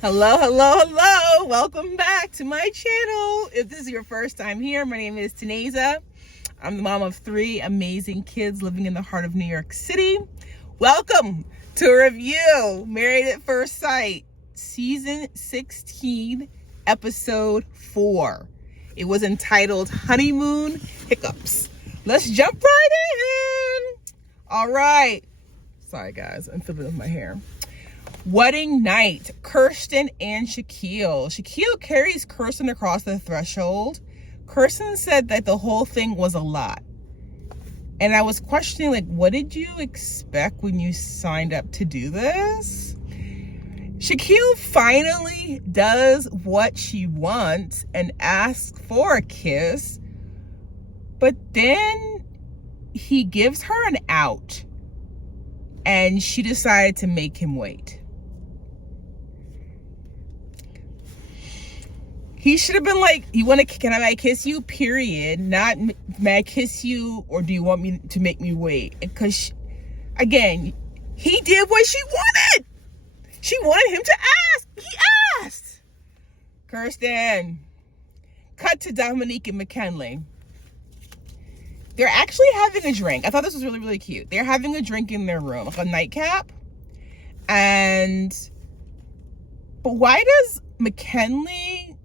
Hello, hello, hello. Welcome back to my channel. If this is your first time here, my name is Taneza. I'm the mom of 3 amazing kids living in the heart of New York City. Welcome to a review, Married at First Sight, season 16, episode 4. It was entitled Honeymoon Hiccups. Let's jump right in. All right. Sorry, guys. I'm fiddling with my hair. Wedding night, Kirsten and Shaquille. Shaquille carries Kirsten across the threshold. Kirsten said that the whole thing was a lot. And I was questioning, like, what did you expect when you signed up to do this? Shaquille finally does what she wants and asks for a kiss. But then he gives her an out. And she decided to make him wait. He should have been like, can I kiss you, period, not may I kiss you, or do you want me to make me wait? Because, again, he did what she wanted. She wanted him to ask. He asked. Kirsten. Cut to Dominique and McKinley. They're actually having a drink. I thought this was really, really cute. They're having a drink in their room, like a nightcap. But why does McKinley,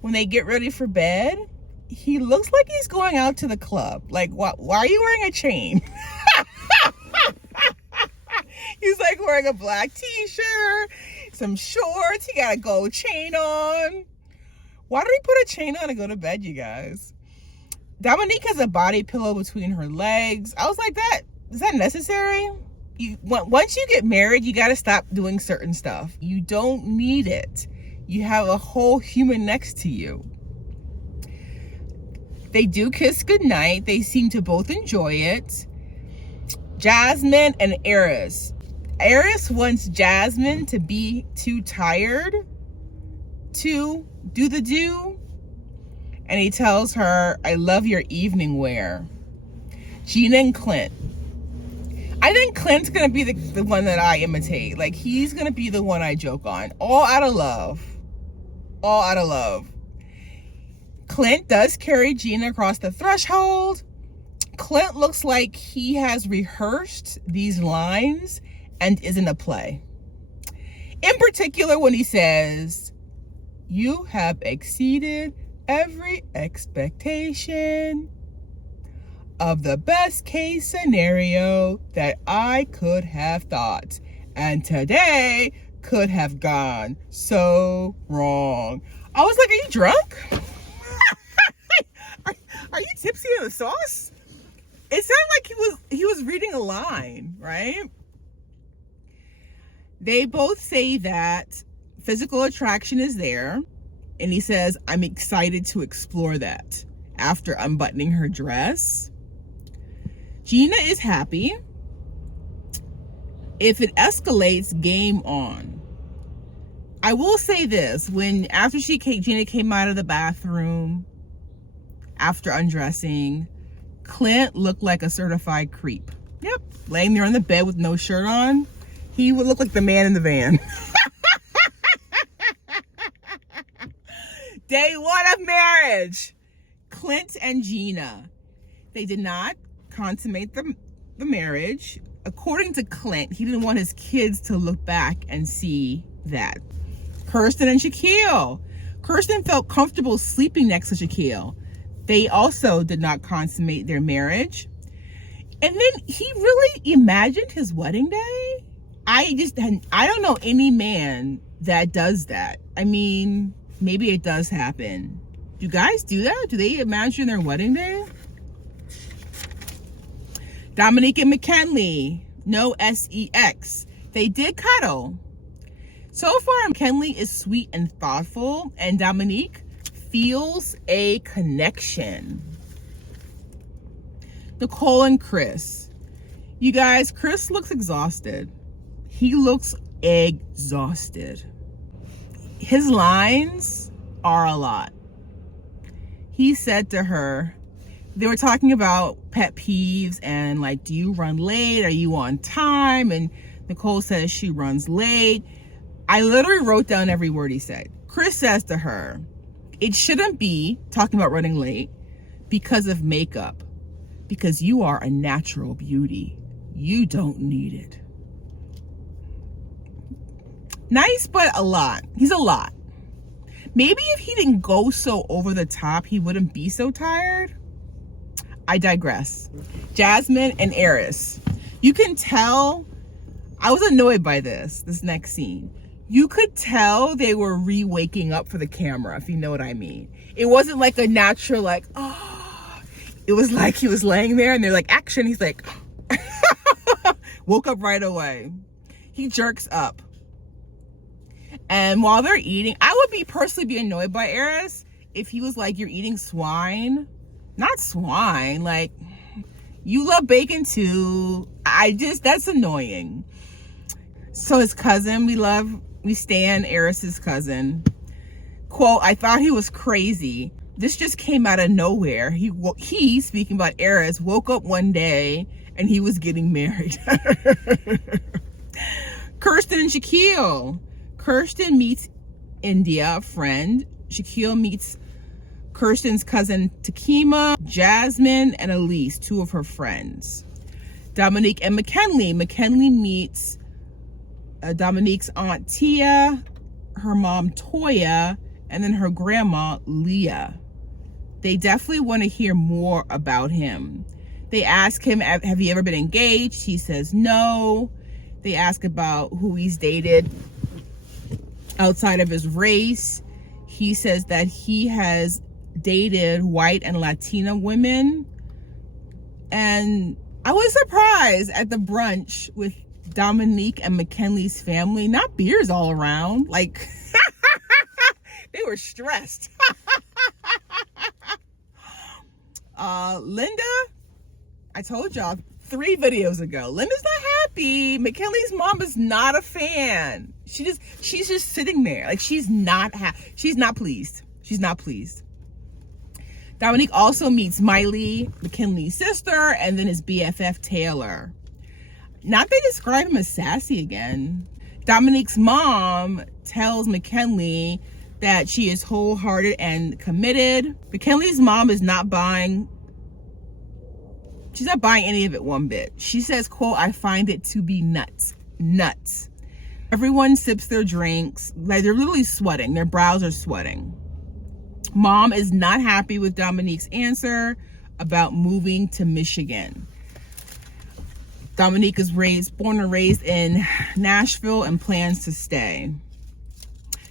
when they get ready for bed, he looks like he's going out to the club? Like, why are you wearing a chain? He's like wearing a black t-shirt, some shorts. He got a gold chain on. Why did he put a chain on to go to bed, you guys? Dominique has a body pillow between her legs. I was like, is that necessary? Once you get married, you got to stop doing certain stuff. You don't need it. You have a whole human next to you. They do kiss goodnight. They seem to both enjoy it. Jasmine and Airis. Airis wants Jasmine to be too tired to do the do. And he tells her, I love your evening wear. Gina and Clint. I think Clint's going to be the one that I imitate. Like, he's going to be the one I joke on. All out of love. All out of love. Clint does carry Gina across the threshold. Clint looks like he has rehearsed these lines and is in a play. In particular, when he says, you have exceeded every expectation of the best case scenario that I could have thought, and today could have gone so wrong. I was like, are you drunk? are you tipsy in the sauce? It sounded like he was reading a line, right? They both say that physical attraction is there. And he says, I'm excited to explore that. After unbuttoning her dress, Gina is happy. If it escalates, game on. I will say this, after Gina came out of the bathroom, after undressing, Clint looked like a certified creep. Yep, laying there on the bed with no shirt on. He would look like the man in the van. Day 1 of marriage. Clint and Gina. They did not consummate the marriage. According to Clint, he didn't want his kids to look back and see that. Kirsten and Shaquille. Kirsten felt comfortable sleeping next to Shaquille. They also did not consummate their marriage. And then he really imagined his wedding day. I don't know any man that does that. I mean, maybe it does happen. Do guys do that? Do they imagine their wedding day? Dominique and McKinley. No sex. They did cuddle. So far, McKinley is sweet and thoughtful, and Dominique feels a connection. Nicole and Chris. You guys, Chris looks exhausted. He looks exhausted. His lines are a lot. He said to her, they were talking about pet peeves and like, do you run late? Are you on time? And Nicole says she runs late. I literally wrote down every word he said. Chris says to her, it shouldn't be, talking about running late, because of makeup. Because you are a natural beauty. You don't need it. Nice, but a lot. He's a lot. Maybe if he didn't go so over the top, he wouldn't be so tired. I digress. Jasmine and Airis. You can tell, I was annoyed by this next scene. You could tell they were re-waking up for the camera, if you know what I mean. It wasn't like a natural, like, oh. It was like he was laying there and they're like, action. He's like, woke up right away. He jerks up. And while they're eating, I would be personally be annoyed by Airis if he was like, you're eating swine. Not swine, like, you love bacon too. That's annoying. So his cousin, we stan Airis's cousin. Quote, I thought he was crazy. This just came out of nowhere. He speaking about Airis, woke up one day and he was getting married. Kirsten and Shaquille. Kirsten meets India, a friend. Shaquille meets Kirsten's cousin Takima, Jasmine, and Elise, two of her friends. Dominique and McKinley. McKinley meets Dominique's aunt Tia, her mom Toya, and then her grandma Leah. They definitely want to hear more about him. They ask him, have you ever been engaged? He says no. They ask about who he's dated outside of his race. He says that he has dated white and Latina women. And I was surprised at the brunch with Dominique and McKinley's family. Not beers all around. Like, they were stressed. Linda, I told y'all 3 videos ago, Linda's not happy. McKinley's mom is not a fan. She's just sitting there. Like, she's not pleased. She's not pleased. Dominique also meets Miley, McKinley's sister, and then his BFF Taylor. Not they describe him as sassy again. Dominique's mom tells McKinley that she is wholehearted and committed. McKinley's mom is not buying. She's not buying any of it one bit. She says, quote, I find it to be nuts. Nuts. Everyone sips their drinks. Like, they're literally sweating. Their brows are sweating. Mom is not happy with Dominique's answer about moving to Michigan. Dominique is born and raised in Nashville and plans to stay.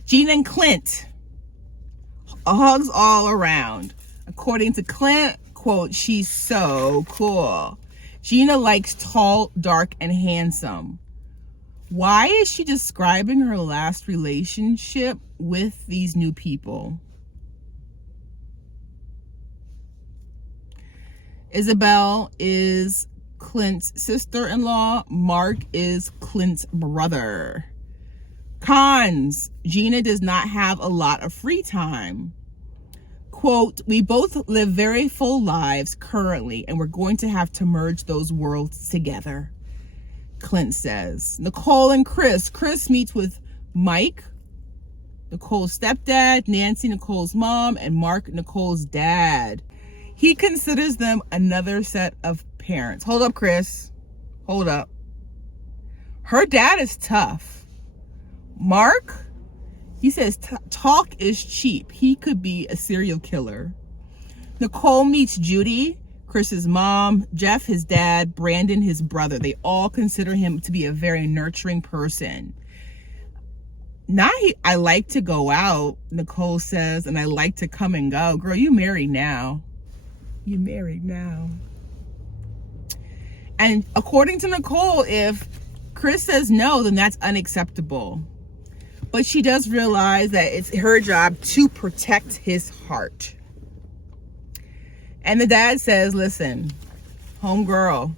Gina Clint, hugs all around. According to Clint, quote, she's so cool. Gina likes tall, dark, and handsome. Why is she describing her last relationship with these new people? Isabel is Clint's sister-in-law. Mark is Clint's brother. Cons. Gina does not have a lot of free time. Quote, we both live very full lives currently, and we're going to have to merge those worlds together, Clint says. Nicole and Chris. Chris meets with Mike, Nicole's stepdad, Nancy, Nicole's mom, and Mark, Nicole's dad. He considers them another set of parents. Hold up, Chris. Hold up. Her dad is tough. Mark, he says talk is cheap. He could be a serial killer. Nicole meets Judy, Chris's mom, Jeff, his dad, Brandon, his brother. They all consider him to be a very nurturing person. I like to go out, Nicole says, and I like to come and go. Girl, you married now. You married now. And according to Nicole, if Chris says no, then that's unacceptable. But she does realize that it's her job to protect his heart. And the dad says, listen, homegirl,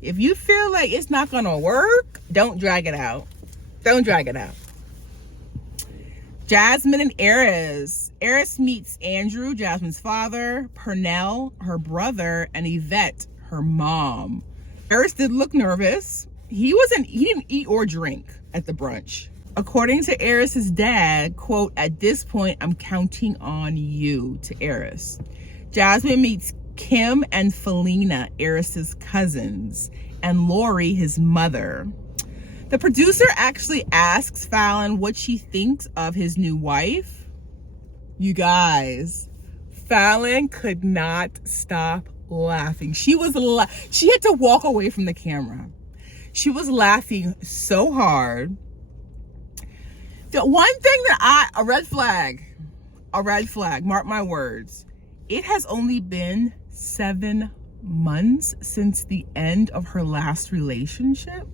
if you feel like it's not gonna work, don't drag it out. Don't drag it out. Jasmine and Airis. Airis meets Andrew, Jasmine's father, Pernell, her brother, and Yvette, her mom. Airis did look nervous. He didn't eat or drink at the brunch. According to Airis' dad, quote, "At this point, I'm counting on you," to Airis. Jasmine meets Kim and Felina, Airis' cousins, and Lori, his mother. The producer actually asks Fallon what she thinks of his new wife. You guys, Fallon could not stop laughing. She had to walk away from the camera. She was laughing so hard. The one thing that a red flag, mark my words. It has only been 7 months since the end of her last relationship.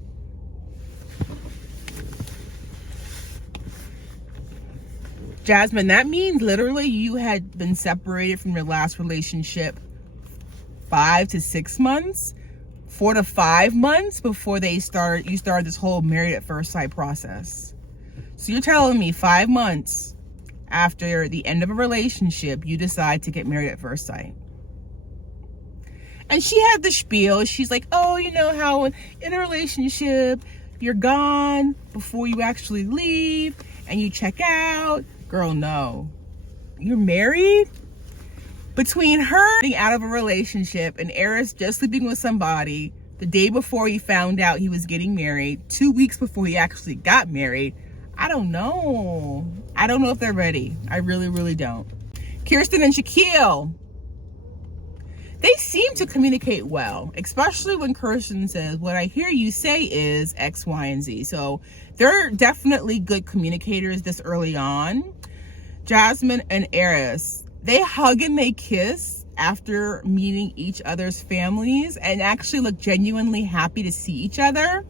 Jasmine, that means literally you had been separated from your last relationship 5 to 6 months, 4 to 5 months before you started this whole married at first sight process. So you're telling me 5 months after the end of a relationship, you decide to get married at first sight. And she had the spiel. She's like, oh, you know how in a relationship, you're gone before you actually leave and you check out. Girl, no. You're married? Between her getting out of a relationship and Airis just sleeping with somebody the day before he found out he was getting married, 2 weeks before he actually got married, I don't know. I don't know if they're ready. I really, really don't. Kirsten and Shaquille. They seem to communicate well, especially when Kirsten says, what I hear you say is X, Y, and Z. So they're definitely good communicators this early on. Jasmine and Airis, they hug and they kiss after meeting each other's families and actually look genuinely happy to see each other.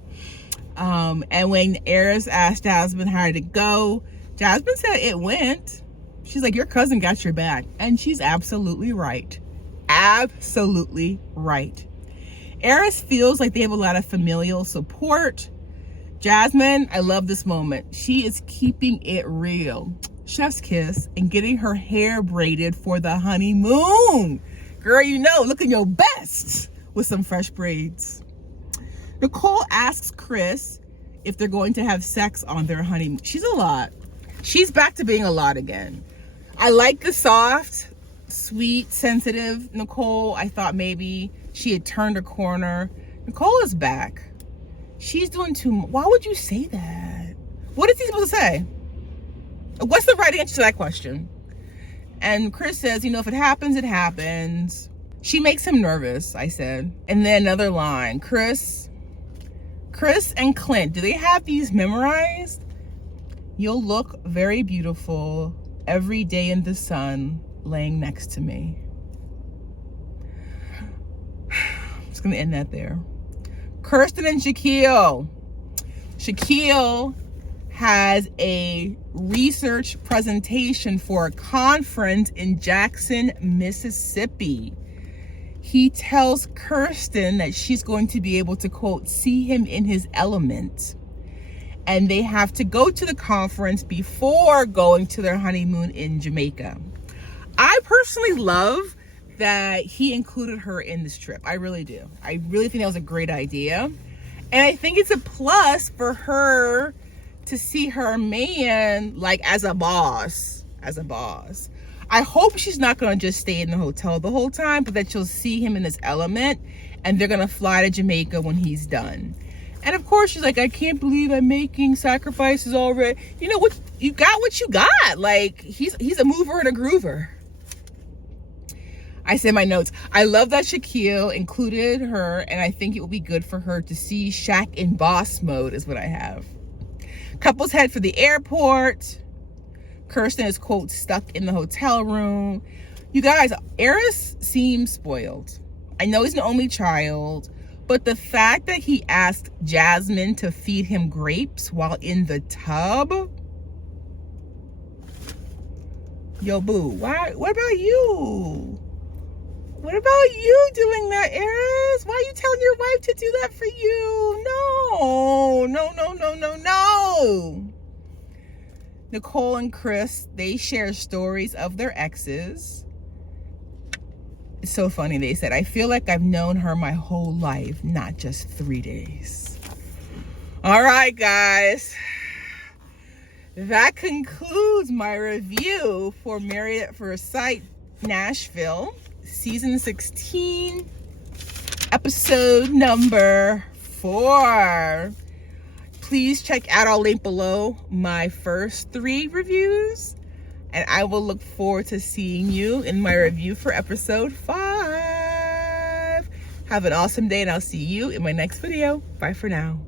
And when Airis asked Jasmine how did it go, Jasmine said it went. She's like, your cousin got your back. And she's absolutely right. Absolutely right. Airis feels like they have a lot of familial support. Jasmine, I love this moment. She is keeping it real. Chef's kiss and getting her hair braided for the honeymoon. Girl, you know, looking your best with some fresh braids. Nicole asks Chris if they're going to have sex on their honeymoon. She's a lot. She's back to being a lot again. I like the soft, sweet, sensitive Nicole. I thought maybe she had turned a corner. Nicole is back. She's doing too much. Why would you say that? What is he supposed to say? What's the right answer to that question? And Chris says, you know, if it happens, it happens. She makes him nervous, I said. And then another line, Chris and Clint, do they have these memorized? You'll look very beautiful every day in the sun laying next to me. I'm just gonna end that there. Kirsten and Shaquille. Shaquille has a research presentation for a conference in Jackson, Mississippi. He tells Kirsten that she's going to be able to, quote, see him in his element. And they have to go to the conference before going to their honeymoon in Jamaica. I personally love that he included her in this trip. I really do. I really think that was a great idea. And I think it's a plus for her to see her man like as a boss. I hope she's not going to just stay in the hotel the whole time, but that she'll see him in his element and they're going to fly to Jamaica when he's done. And of course, she's like, I can't believe I'm making sacrifices already. You know what? You got what you got. Like, he's a mover and a groover. I said in my notes, I love that Shaquille included her, and I think it will be good for her to see Shaq in boss mode is what I have. Couples head for the airport. Kirsten is, quote, stuck in the hotel room. You guys, Airis seems spoiled. I know he's an only child, but the fact that he asked Jasmine to feed him grapes while in the tub. Yo, boo, why? What about you? What about you doing that, Airis? Why are you telling your wife to do that for you? No. Nicole and Chris, they share stories of their exes. It's so funny. They said, I feel like I've known her my whole life, not just 3 days. All right, guys. that concludes my review for Married at First Sight Nashville, season 16, episode number 4. Please check out, I'll link below my first 3 reviews, and I will look forward to seeing you in my review for episode 5. Have an awesome day, and I'll see you in my next video. Bye for now.